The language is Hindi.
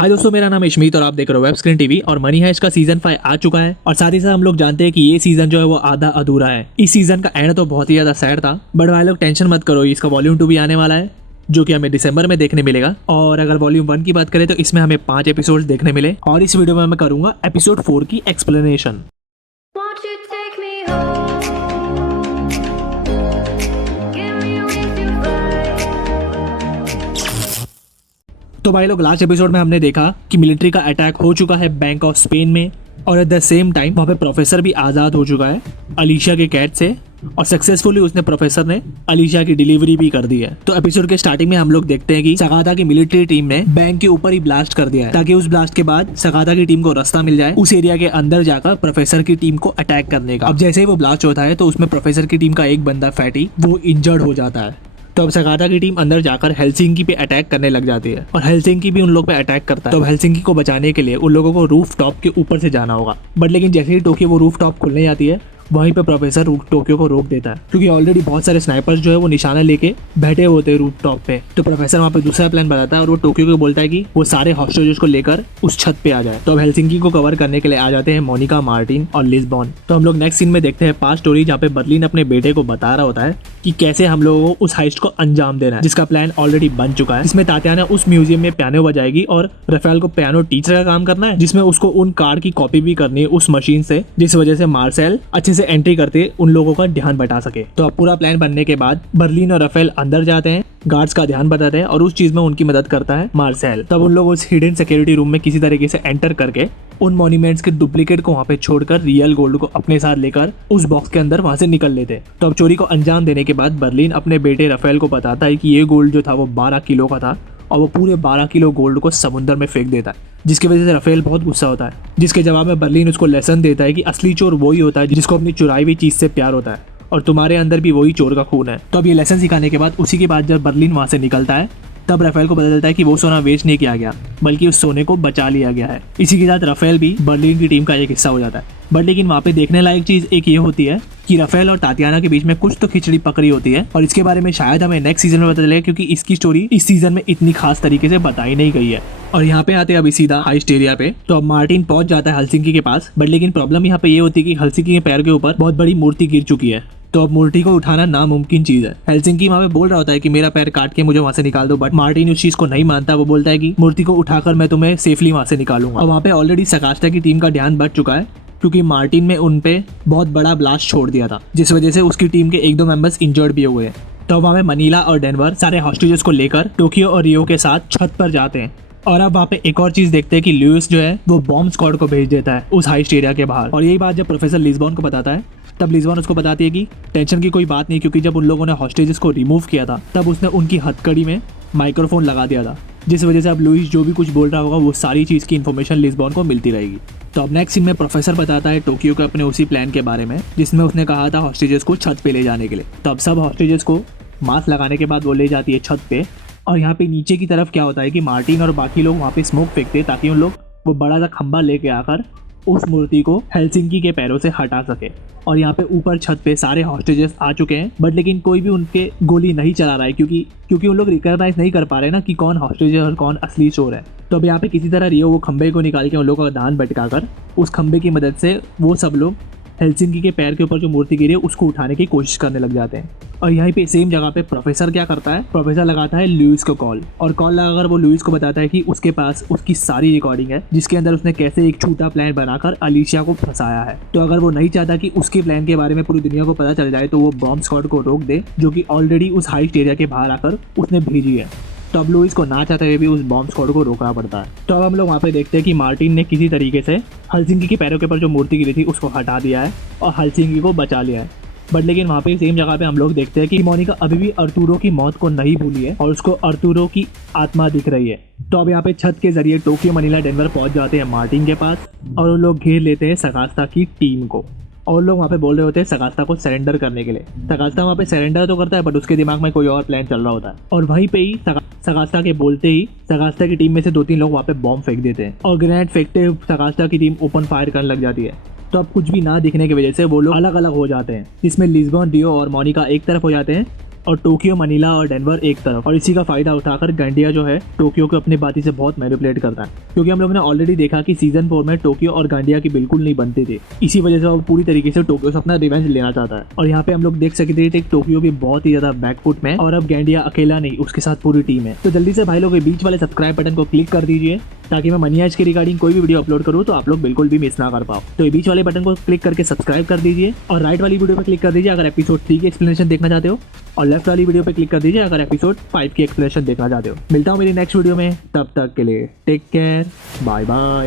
हाय दोस्तों, मेरा नाम इशमीत और आप देख रहे हो वेब स्क्रीन टीवी। और मनी हाइस्ट का सीजन 5 आ चुका है और साथ ही साथ हम लोग जानते हैं कि ये सीजन जो है वो आधा अधूरा है। इस सीजन का एंड तो बहुत ही ज्यादा सैड था, बट भाई लोग टेंशन मत करो, इसका वॉल्यूम 2 भी आने वाला है जो कि हमें दिसंबर में देखने मिलेगा। और अगर वॉल्यूम 1 की बात करें तो इसमें हमें 5 एपिसोड देखने मिले और इस वीडियो में मैं करूंगा एपिसोड 4 की explanation. Won't you take me home? Give me with your vibe. तो भाई लोग लास्ट एपिसोड में हमने देखा कि मिलिट्री का अटैक हो चुका है बैंक ऑफ स्पेन में और एट द सेम टाइम वहाँ पे प्रोफेसर भी आज़ाद हो चुका है अलीशा के कैद से और सक्सेसफुली उसने प्रोफेसर ने अलीशा की डिलीवरी भी कर दी है। तो एपिसोड के स्टार्टिंग में हम लोग देखते हैं कि सगाता की मिलिट्री टीम ने बैंक के ऊपर ही ब्लास्ट कर दिया है ताकि उस ब्लास्ट के बाद सगाता की टीम को रास्ता मिल जाए उस एरिया के अंदर जाकर प्रोफेसर की टीम को अटैक करने का। अब जैसे ही वो ब्लास्ट होता है तो उसमें प्रोफेसर की टीम का एक बंदा फैटी वो इंजर्ड हो जाता है। तो अब सगाता की टीम अंदर जाकर हेलसिंकी पे अटैक करने लग जाती है और हेलसिंकी भी उन लोग पे अटैक करता है। तो अब हेलसिंकी को बचाने के लिए उन लोगों को रूफ टॉप के ऊपर से जाना होगा, बट लेकिन जैसे ही टोक्यो वो रूफ टॉप खुलने जाती है वहीं पे प्रोफेसर टोक्यो को रोक देता है क्योंकि ऑलरेडी बहुत सारे स्नाइपर्स जो है वो निशाना लेके बैठे होते हैं रूफ टॉप पे। तो प्रोफेसर वहाँ पे दूसरा प्लान बताता है और वो टोक्यो को बोलता है कि वो सारे हॉस्टेजेस को लेकर उस छत पे आ जाए। तो अब हेलसिंकी को कवर करने के लिए आ जाते हैं मोनिका, मार्टिन और लिस्बॉन। तो हम लोग नेक्स्ट सीन में देखते हैं पास्ट स्टोरी जहाँ पे बर्लिन अपने बेटे को बता रहा होता है कि कैसे हम लोगों को उस हाइस्ट को अंजाम देना है, जिसका प्लान ऑलरेडी बन चुका है। इसमें तात्याना उस म्यूजियम में पियानो बजाएगी और राफेल को पियानो टीचर का काम करना है, जिसमें उसको उन कार्ड की कॉपी भी करनी है उस मशीन से, जिस वजह से मार्सेल अच्छे से एंट्री करते उन लोगों का ध्यान बटा सके। तो अब पूरा प्लान बनने के बाद बर्लिन और राफेल अंदर जाते हैं, गार्ड्स का ध्यान बताते हैं और उस चीज में उनकी मदद करता है मार्सेल। तब उन लोग उस हिडन सिक्योरिटी रूम में किसी तरीके से एंटर करके उन मॉन्यूमेंट्स के डुप्लीकेट को वहाँ पे छोड़कर रियल गोल्ड को अपने साथ लेकर उस बॉक्स के अंदर वहाँ से निकल लेते। तो अब चोरी को अंजाम देने के बाद बर्लिन अपने बेटे राफेल को बताता है कि ये गोल्ड जो था वो 12 किलो का था और वो पूरे 12 किलो गोल्ड को समुद्र में फेंक देता है, जिसकी वजह से राफेल बहुत गुस्सा होता है। जिसके जवाब में बर्लिन उसको लेसन देता है कि असली चोर वही होता है जिसको अपनी चुराई हुई चीज से प्यार होता है और तुम्हारे अंदर भी वही चोर का खून है। तो अब ये लेसन सिखाने के बाद उसी के बाद जब बर्लिन वहाँ से निकलता है तब राफेल को पता चलता है कि वो सोना वेस्ट नहीं किया गया बल्कि उस सोने को बचा लिया गया है। इसी के साथ राफेल भी बर्लिन की टीम का एक हिस्सा हो जाता है। बट लेकिन वहाँ पे देखने लायक चीज एक ये होती है कि राफेल और तात्याना के बीच में कुछ तो खिचड़ी पकड़ी होती है और इसके बारे में शायद हमें नेक्स्ट सीजन में पता चलेगा क्योंकि इसकी स्टोरी इस सीजन में इतनी खास तरीके से बताई नहीं गई है। और यहाँ पे आते हैं अभी सीधा हाइस्ट एरिया पे। तो अब मार्टिन पहुंच जाता है हेलसिंकी के पास, बट लेकिन प्रॉब्लम यहाँ पे ये होती है कि हेलसिंकी के पैर के ऊपर बहुत बड़ी मूर्ति गिर चुकी है। तो अब मूर्ति को उठाना नामुमकिन चीज है। हेलसिंकी वहाँ पे बोल रहा होता है कि मेरा पैर काट के मुझे वहाँ से निकाल दो, बट मार्टिन उस चीज को नहीं मानता। वो बोलता है कि मूर्ति को उठाकर मैं तुम्हें सेफली वहाँ से निकालूंगा। और वहाँ पे ऑलरेडी सकास्टा की टीम का ध्यान बढ़ चुका है क्योंकि मार्टिन ने उन पे बहुत बड़ा ब्लास्ट छोड़ दिया था, जिस वजह से उसकी टीम के 1-2 मेंबर्स इंजर्ड भी हुए हैं। तो वहाँ पे मनीला और डेनवर सारे हॉस्टेजेस को लेकर टोक्यो और रियो के साथ छत पर जाते हैं। और अब वहाँ पे एक और चीज देखते हैं कि लुइस जो है वो बॉम्ब स्क्वाड को भेज देता है उस हाइस्ट एरिया के बाहर। और यही बात जब प्रोफेसर लिस्बॉन को बताता है तब लिस्बॉन उसको बताती है कि टेंशन की कोई बात नहीं, क्योंकि जब उन लोगों ने हॉस्टेजेस को रिमूव किया था तब उसने उनकी हथकड़ी में माइक्रोफोन लगा दिया था, जिस वजह से अब लुइस जो भी कुछ बोल रहा होगा वो सारी चीज़ की इन्फॉर्मेशन लिस्बॉन को मिलती रहेगी। तो अब नेक्स्ट सीन में प्रोफेसर बताता है टोक्यो के अपने उसी प्लान के बारे में जिसमें उसने कहा था हॉस्टेजेस को छत पे ले जाने के लिए। तो अब सब हॉस्टेजेस को मास्क लगाने के बाद वो ले जाती है छत पे और यहाँ पे नीचे की तरफ क्या होता है कि मार्टिन और बाकी लोग वहाँ पे स्मोक फेंकते हैं ताकि उन लोग वो बड़ा सा खंबा लेके आकर उस मूर्ति को हेलसिंकी के पैरों से हटा सके। और यहाँ पे ऊपर छत पे सारे हॉस्टेजेस आ चुके हैं, बट लेकिन कोई भी उनके गोली नहीं चला रहा है क्योंकि उन लोग रिकॉग्नाइज नहीं कर पा रहे ना कि कौन हॉस्टेज है और कौन असली चोर है। तो अब यहाँ पे किसी तरह रियो वो खंबे को निकाल के उन लोगों का ध्यान भटकाकर उस खंबे की मदद से वो सब लोग हेलसिंकी के पैर के ऊपर जो मूर्ति गिरी है उसको उठाने की कोशिश करने लग जाते हैं। और यहीं पे सेम जगह पे प्रोफेसर क्या करता है, प्रोफेसर लगाता है लुइस को कॉल और कॉल लगाकर वो लुइस को बताता है कि उसके पास उसकी सारी रिकॉर्डिंग है जिसके अंदर उसने कैसे एक झूठा प्लान बनाकर अलीशिया को फंसाया है। तो अगर वो नहीं चाहता कि उसके प्लान के बारे में पूरी दुनिया को पता चल जाए तो वो बॉम्ब स्क्वाड को रोक दे जो कि ऑलरेडी उस हाइस्ट एरिया के बाहर आकर उसने भेजी है। तो अब लुइस को ना चाहते हुए भी उस बॉम्ब स्क्वाड को रोकना पड़ता है। तो अब हम लोग वहाँ पे देखते हैं कि मार्टिन ने किसी तरीके से हेलसिंकी के पैरों के ऊपर जो मूर्ति गिरी थी उसको हटा दिया है और हेलसिंकी को बचा लिया है। बट लेकिन वहाँ पे सेम जगह पे हम लोग देखते हैं कि मोनिका अभी भी अर्तुरो की मौत को नहीं भूली है और उसको अर्तुरो की आत्मा दिख रही है। तो अब यहाँ पे छत के जरिए टोक्यो, मनीला, डेनवर पहुंच जाते हैं मार्टिन के पास और वो लोग घेर लेते हैं सगास्ता की टीम को और लोग वहाँ पे बोल रहे होते हैं सगास्ता को सरेंडर करने के लिए। सगास्ता वहाँ पे सरेंडर तो करता है बट उसके दिमाग में कोई और प्लान चल रहा होता है और वहीं पे ही सगास्ता के बोलते ही सगास्ता की टीम में से 2-3 लोग वहाँ पे बॉम्ब फेंक देते हैं और ग्रेनेड फेंकते हुए सगास्ता की टीम ओपन फायर करने लग जाती है। तो अब कुछ भी ना दिखने की वजह से वो लोग अलग अलग हो जाते हैं, जिसमें लिस्बॉन, रियो और मोनिका एक तरफ हो जाते हैं और टोक्यो, मनीला और डेनवर एक तरफ। और इसी का फायदा उठाकर गांडिया जो है टोक्यो को अपनी बाती से बहुत मैनिपुलेट करता है, क्योंकि हम लोगों ने ऑलरेडी देखा कि सीजन 4 में टोक्यो और गांडिया की बिल्कुल नहीं बनते थे। इसी वजह से वो पूरी तरीके से टोक्यो से अपना रिवेंज लेना चाहता है। और यहाँ पे हम लोग देख सकते थे टोक्यो भी बहुत ही ज्यादा बैकफुट में, और अब गांडिया अकेला नहीं, उसके साथ पूरी टीम है। तो जल्दी से भाई लोग बीच वाले सब्सक्राइब बटन को क्लिक कर दीजिए, ताकि मैं मनी हाइस्ट के रिगार्डिंग कोई भी वीडियो अपलोड करूँ तो आप लोग बिल्कुल भी मिस ना कर पाओ। तो ये बीच वाले बटन को क्लिक करके सब्सक्राइब कर दीजिए, और राइट वाली वीडियो पर क्लिक कर दीजिए अगर एपिसोड 3 की एक्सप्लेनेशन देखना चाहते हो, और लेफ्ट वाली वीडियो पे क्लिक कर दीजिए अगर एपिसोड 5 की एक्सप्लेनेशन देखना चाहते हो। मिलता हूँ मेरी नेक्स्ट वीडियो में, तब तक के लिए टेक केयर, बाय बाय।